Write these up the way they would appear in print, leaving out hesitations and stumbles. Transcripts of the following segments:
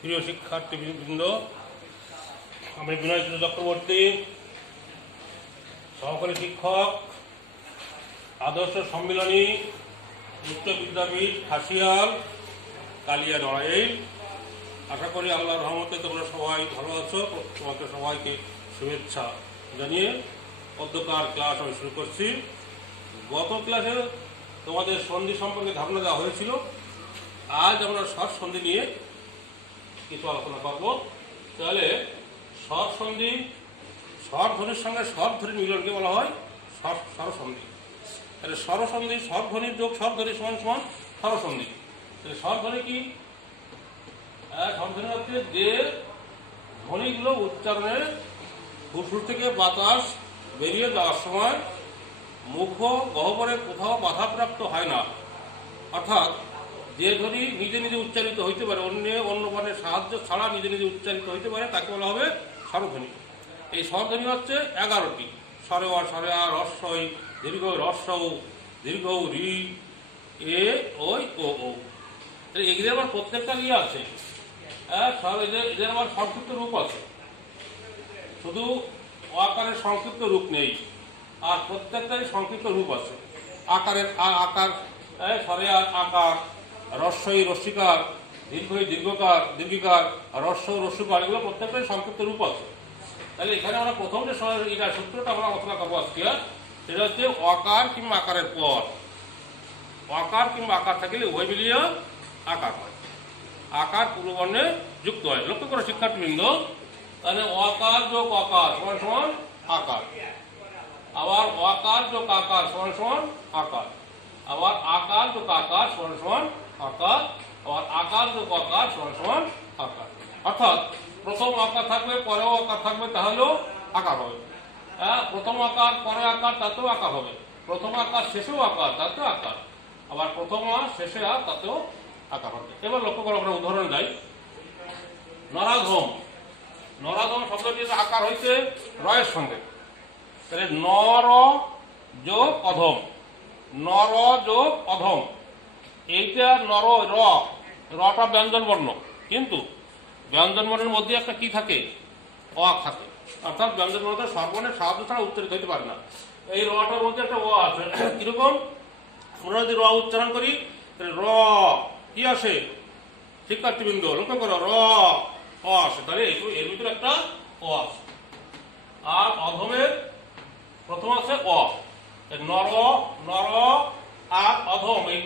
প্রিয় শিক্ষার্থীবৃন্দ, আমি বিনয় চক্রবর্তী, সহকারী শিক্ষক, আদর্শ সম্মিলনী উচ্চ বিদ্যাপীঠ খাসিয়াল, কালিয়া নড়াইল। আশা করি আল্লাহর রহমতে তোমরা সবাই ভালো আছো। তোমাকে সবাইকে শুভেচ্ছা জানিয়ে অধ্যকার ক্লাস আমি শুরু করছি। গত ক্লাসে তোমাদের সন্ধি সম্পর্কে ধারণা দেওয়া হয়েছিল। আজ আমরা স্বর সন্ধি নিয়ে কিছু আলোচনা করব। তাহলে স্বর সন্ধি, স্বরধ্বনির সঙ্গে স্বরধ্বনির মিলনকে বলা হয় স্বরসন্ধি। তাহলে স্বরসন্ধি, স্বরধ্বনির যোগ স্বরধ্বনি সমান সমান স্বরসন্ধি। তাহলে স্বরধ্বনি কি? স্বরধ্বনি হচ্ছে যে ধ্বনিগুলো উচ্চারণে ফুসফুস থেকে বাতাস বেরিয়ে যাওয়ার সময় মুখ গহ্বরে কোথাও বাধাপ্রাপ্ত হয় না, অর্থাৎ যে ধ্বনি নিজে নিজে উচ্চারিত হইতে পারে, অন্য বানের সাহায্য ছাড়া নিজে নিজে উচ্চারিত হইতে পারে, তাকে বলা হবে স্বরধ্বনি। এই স্বরধ্বনি হচ্ছে 11টি। স্বরে অ, স্বরে আ, রস্বই, দীর্ঘ রস্বউ, দীর্ঘ রি, এ, ওই, ও, ও। এদের আবার প্রত্যেকটা ইয়ে আছে, এদের আবার সংক্ষিপ্ত রূপ আছে। শুধু আকারের সংক্ষিপ্ত রূপ নেই, আর প্রত্যেকটারই সংক্ষিপ্ত রূপ আছে। আকারের আকার, স্বরে আকার, রস্বই রস্যিকার, দীর্ঘই দীর্ঘকার দীর্ঘিকার, রস্ব রস্যকার, এগুলো প্রত্যেকটাই সংক্ষিপ্ত রূপ আছে। তাহলে এখানে আমরা প্রথম যে এটা সূত্রটা আমরা আলোচনা করবো আজকে, সেটা হচ্ছে অকার কিংবা আকারের পর। অকার কিংবা আকার থাকলে উভয় মিলিয়ে আকার হয়, আকার পূর্ববর্ণে যুক্ত হয়। লক্ষ্য করো শিক্ষার্থীবৃন্দ, তাহলে অকার যোগ অকার সমান সমান আকার, আবার অকার যোগ আকার সমান সমান আকার, আবার আকার যোগ আকার সমান সমান আকার, আবার আকার যোগ আকার সমান সমান আকার। অর্থাৎ প্রথম আকার থাকবে, পরেও আকার থাকবে, তাহলেও আকার হবে। প্রথম আকার পরে আকার, তাতেও আকার হবে। প্রথম আকার শেষেও আকার, তাতেও আকার। আবার প্রথম আর শেষে আর, তাতেও আকার হবে। এবার লক্ষ্য করো, আমরা উদাহরণ দেয়। নরাধম, নরাধম শব্দটি আকার হইতে রয়ের সঙ্গে। তাহলে নর যোগ অধম, নর যোগ অধম, এইটা নর, রটা ব্যঞ্জন বর্ণ, কিন্তু ব্যঞ্জন বর্ণের মধ্যে একটা কি থাকে? অ থাকে, অর্থাৎ ব্যঞ্জন বর্ণ সর্বর্ণের সাহায্য ছাড়া উচ্চারিত হইতে পারে না। এই রটার মধ্যে একটা অ আছে। কিরকম? আমরা যদি র উচ্চারণ করি, র কি আসে শিক্ষার্থীবৃন্দ? লক্ষ্য করো, র অ আসে। তাহলে এর ভিতরে একটা অ আছে। আর অধমের প্রথম আছে অ, নর, নর আর অধম, এই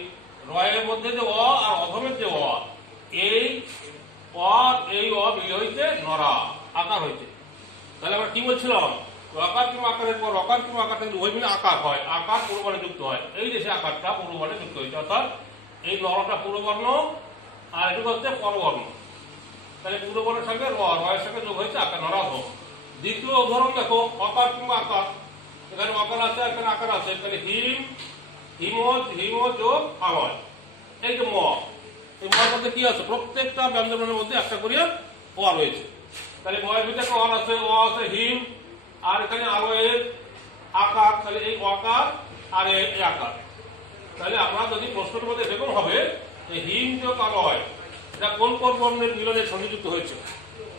রয়ের মধ্যে যে অ আর অধমের যে অ, এই অ মিলে হইতে নরা, আকার হইতে। তাহলে আমরা কি বলছিলাম? আকার কিংবা আকারের পর অকার কিংবা আকার থেকে উভয় মিলে আকার হয়, আকার পূর্ববর্ণে যুক্ত হয়। এই যে সে আকারটা পূর্ববর্ণে যুক্ত হয়েছে, অর্থাৎ এই নরটা পূর্ববর্ণ আর এটুকু হচ্ছে পরবর্ণ। তাহলে পূর্ববর্ণের সঙ্গে রয়ের সঙ্গে যোগ হয়েছে আকার, নরাধম। দ্বিতীয় উদাহরণ দেখো, অকার কিংবা আকার। এখানে অকার আছে, এখানে আকার আছে। তাহলে হিম, হিম যোগ আময়, এই যে ম, এই মর মধ্যে কি আছে? প্রত্যেকটা ব্যঞ্জনের মধ্যে একটা করে অ রয়েছে। তাহলে ময়ের ভিতরে একটা অ আছে, অ আছে হিম, আর এখানে আরো এর আকার। তাহলে এই অকার আর এই আকার। তাহলে আমরা যদি প্রশ্নটার মধ্যে এরকম হবে যে হিম যোগ আময়, এটা কোন কোন বর্ণের মিলনে সংযুক্ত হয়েছে,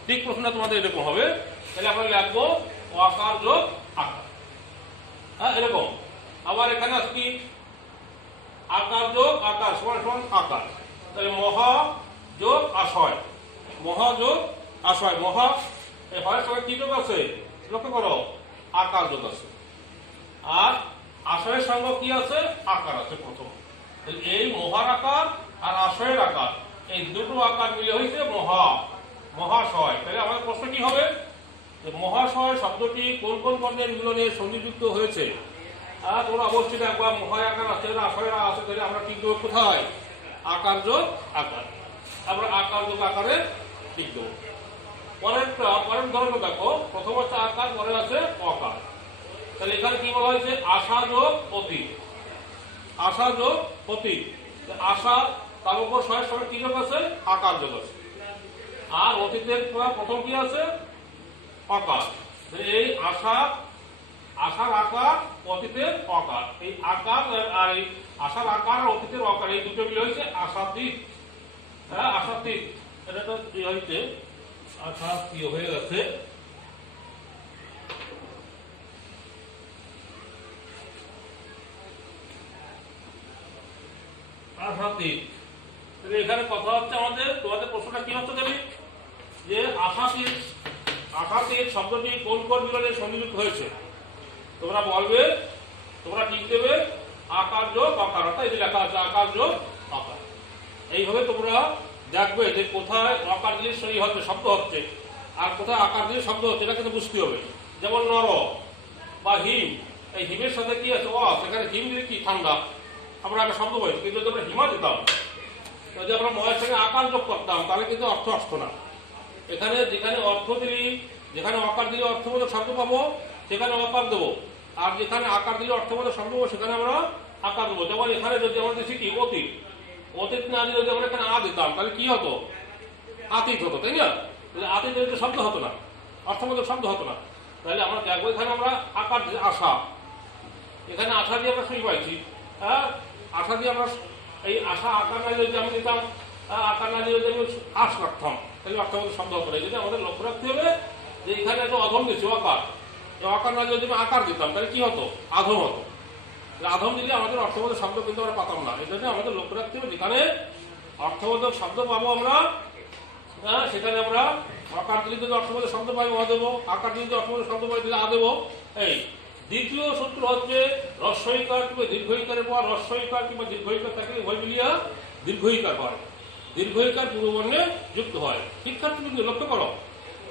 ঠিক প্রশ্নটা তোমাদের এরকম হবে। তাহলে আমরা লিখবো অকার যোগ আকার। হ্যাঁ, এরকম। আবার এখানে আছে কি? আকার যোগ আকার সমান সমান আকার। তাহলে মহা যোগ আশয়, মহা যোগ আশয়, মহা এই হয় সবাই কি যোগ আছে? লক্ষ্য করো, আকার যোগ আছে। আর আশয়ের সঙ্গে কি আছে? আকার আছে প্রথম। এই মহার আকার আর আশয়ের আকার, এই দুটো আকার মিলে হয়েছে মহাশয়। তাহলে আমাদের প্রশ্ন কি হবে? মহাশয় শব্দটি কোন কোন বর্ণের মিলনে সংযুক্ত হয়েছে? তোমরা অবশ্যই দেখবা মহায় আকার আছে, আশয়ের আছে। তাহলে আমরা ঠিক দেবো কোথায়? আকার যোগ আকার। আমরা আকার যোগ আকারে ঠিক দেবো। পরের ধরনের দেখো, প্রথম হচ্ছে আকার, পরে আছে অকার। তাহলে এখানে কি বলা হয়েছে? আশা যোগ অতীত, আশা যোগ অতীত। আশা তার উপর শয়ের সঙ্গে কি যোগ আছে? আকার যোগ আছে। আর অতীতের প্রথম কি আছে? অকার। এই আশার আকার, অতীতের অকার। এই আকার আর এই আশার আকার আর অতীতের অকার, এই দুটো মিলে হয়েছে আশাতীত। হ্যাঁ, আশাতীত। এটা তো হইতে আশা হয়ে গেছে। আশাতীত, এখানে কথা হচ্ছে আমাদের, তোমাদের প্রশ্নটা কি হচ্ছে দেবে যে আশাতীত, আশাতীত শব্দটি কোন কোন মিলনে সংযুক্ত হয়েছে? তোমরা বলবে, তোমরা ঠিক দেবে আকার যোগ আকার, অর্থাৎ এই লেখা আছে আকার যোগ আকার। এইভাবে তোমরা দেখবে যে কোথায় আকার দিয়ে সই হচ্ছে শব্দ হচ্ছে আর কোথায় আকার দিয়ে শব্দ হচ্ছে, এটা কিন্তু বুঝতে হবে। যেমন নর বা হিম, এই হিমের সাথে কি আছে অ, সেখানে হিম দিলে কি ঠান্ডা, আমরা একটা শব্দ পাইছি। কিন্তু যদি আমরা হিমা দিতাম, যদি আমরা ময়ের সঙ্গে আকার যোগ করতাম, তাহলে কিন্তু অর্থ আসতো না। এখানে যেখানে অর্থ দিলি, যেখানে অকার দিলে অর্থবোধক শব্দ পাবো সেখানে অকার দেবো, আর যেখানে আকার দিলে অর্থবোধক শব্দ পাবো সেখানে আমরা আকার দেবো। যেমন এখানে যদি আমরা দেখি কি অতীত, অতীত না দিলে যদি আমরা এখানে আ দিতাম তাহলে কি হতো? আতীত হতো, তাই না? আতীত দিলে শব্দ হতো না, অর্থবোধক শব্দ হতো না। তাহলে আমরা দেখবো এখানে আমরা আকার আশা, এখানে আশা দিয়ে আমরা সই পাইছি। হ্যাঁ, আশা দিয়ে আমরা এই আশা আকার না যদি আমি দিতাম, আকার না দিয়ে যদি আমি আশ রাখতাম তাহলে অর্থবোধক শব্দ হতো না। এই জন্য আমাদের লক্ষ্য রাখতে হবে যে এখানে একটা অধম দিচ্ছি অকার, অকার না যদি আমি আকার দিতাম তাহলে কি হতো? আধম হতো। আধম দিলে আমাদের অর্থবোধক শব্দ কিন্তু আমরা পাতাম না। এই জন্য আমাদের লক্ষ্য রাখতে হবে যেখানে অর্থবোধক শব্দ পাবো আমরা, সেখানে আমরা আকার দিলে যদি অর্থবোধক শব্দ পাই অ দেবো, আকার দিলে যদি অর্থবোধক শব্দ পাই দিলে আ দেবো। এই দ্বিতীয় সূত্র হচ্ছে রস্বইকার কিংবা দীর্ঘইকারের পর রস্বইকার কিংবা দীর্ঘইকার থাকে উভয় মিলিয়া দীর্ঘইকার হয়, দীর্ঘইকার পূর্ববর্ণে যুক্ত হয়। শিক্ষার্থী কিন্তু লক্ষ্য করো,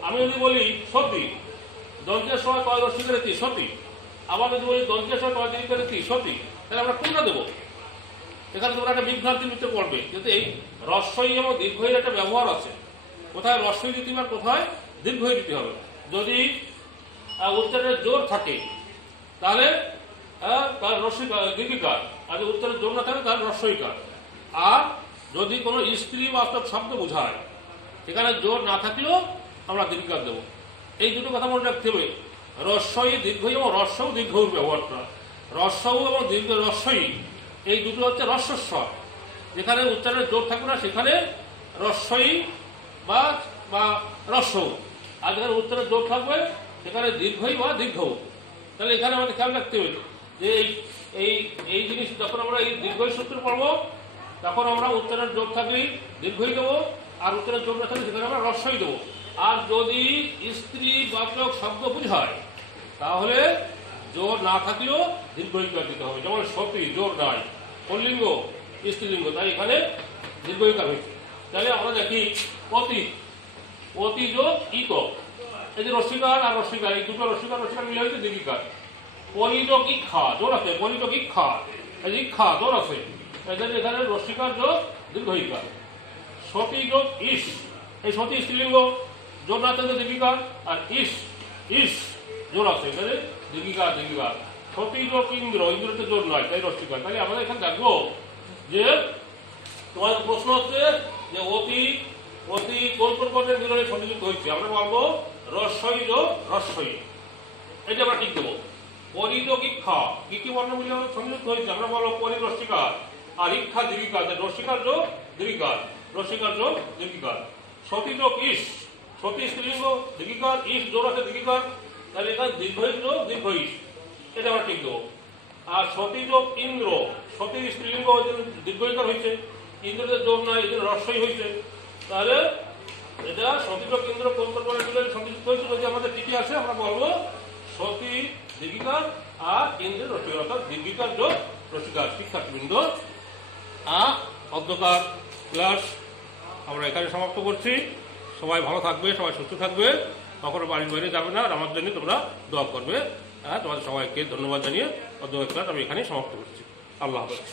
আমি যদি বলি সতী, দন্তের সময় কয় রস্বইকারে কি সতী, আবার যদি বলি দন্তের সময় কয় দীর্ঘইকারে কি সতী, তাহলে আমরা কোনটা দেবো? এখানে তোমরা একটা বিভ্রান্তির ভিতরে পড়বে। কিন্তু এই রস্বই এবং দীর্ঘইর একটা ব্যবহার আছে, কোথায় রস্বই দিতে হবে কোথায় দীর্ঘই দিতে হবে। যদি উচ্চারণের জোর থাকে তাহলে তার রস্বইকার দীর্ঘিকার, আর যদি উচ্চারণের জোর না থাকে তাহলে রস্বইকার। আর যদি কোনো স্ত্রী বাস্তব শব্দ বোঝায় সেখানে জোর না থাকলেও আমরা দীর্ঘিকার দেবো। এই দুটো কথা মনে রাখতে হবে, রস্বই দীর্ঘই এবং রস্বও দীর্ঘর ব্যবহারটা। রস্বও এবং দীর্ঘ রস্বই এই দুটো হচ্ছে রস্বস্বর, যেখানে উচ্চারণের জোর থাকবে না সেখানে রস্বই বা রস্বও, আর যেখানে উচ্চারণের জোর থাকবে সেখানে দীর্ঘই বা দীর্ঘও। তাহলে এখানে আমাদের খেয়াল রাখতে হবে যে এই এই জিনিস যখন আমরা এই দীর্ঘই সূত্র পড়বো তখন আমরা উচ্চারণের জোর থাকলেই দীর্ঘই দেবো, আর উচ্চারণের জোর না থাকলে সেখানে আমরা রস্বই দেবো। আর যদি স্ত্রী বাচক শব্দ বোঝায় তাহলে জোর না থাকলেও দীর্ঘইকার দিতে হবে। যেমন সতী জোর নাই, পুল্লিঙ্গ স্ত্রীলিঙ্গ, তাই এখানে দীর্ঘইকার হয়েছে। তাহলে আমরা দেখি অতীত, অতি যোগ ইক, এই যে রস্বইকার আর রস্বইকার, এই দুটো রস্বইকার রস্বইকার মিলে হয়েছে দীর্ঘিকার। পরিযোগ ইক্ষা জোর আছে, পরিযোগ ইক্ষা, এই যে ইক্ষা জোর আছে, এখানে রস্বইকার যোগ দীর্ঘইকার। সতী যোগ ইস, এই সতী স্ত্রীলিঙ্গ, জোর না থাকলে দীর্ঘিকার, আর ইস ইস জোর আছে, এখানে দীর্ঘিকার দীর্ঘিকার। সতী যোগ ইন্দ্র, ইন্দ্রতে জোর নয় তাই রস্বইকার। তাহলে আমাদের এখানে দেখবো যে তোমার প্রশ্ন হচ্ছে যে অতি অতি কোন কোন পদের মিলনে সংযুক্ত হয়েছে, আমরা বলবো রস্বই যোগ রস্বই, এটা আমরা ঠিক দেবো। পরিযোগ ইক্ষা, কি বর্ণ মিলনে সংযুক্ত হয়েছে, আমরা বলবো পরিরস্বইকার, আর ইক্ষা দীর্ঘিকার, রস্বইকার যোগ দীর্ঘিকার, রস্বইকার যোগ দীর্ঘিকার। সতী যোগ ইস, সতী স্ত্রীলিঙ্গ দীর্ঘিকার, ইস জোর আছে দীর্ঘিকার, তাহলে এখানে দীর্ঘই যোগ দীর্ঘ ইস, এটা আমরা ঠিক দেবো। আর সতী যোগ ইন্দ্র, সতী স্ত্রীলিঙ্গ দীর্ঘইকার হয়েছে, ইন্দ্রদের জোর নাই এই জন্য রস্বই হয়েছে। তাহলে এটা সতী যোগ ইন্দ্র কোন কোন মিলনে সংযুক্ত হয়েছে, যদি আমাদের ঠিকই আছে আমরা বলবো সতী দীর্ঘিকার আর ইন্দ্রের রস্বইকার, অর্থাৎ দীর্ঘিকার যোগ রস্বইকার। শিক্ষার্থীবৃন্দ, অধ্যকার ক্লাস আমরা এখানে সমাপ্ত করছি। সবাই ভালো থাকবে, সবাই সুস্থ থাকবে, কখনো বাড়ির বাইরে যাবে না, আর আমার জন্য তোমরা দোয়া করবে। তোমাদের সবাইকে ধন্যবাদ জানিয়ে অধ্যকার ক্লাস আমি এখানেই সমাপ্ত করছি। আল্লাহ হাফেজ।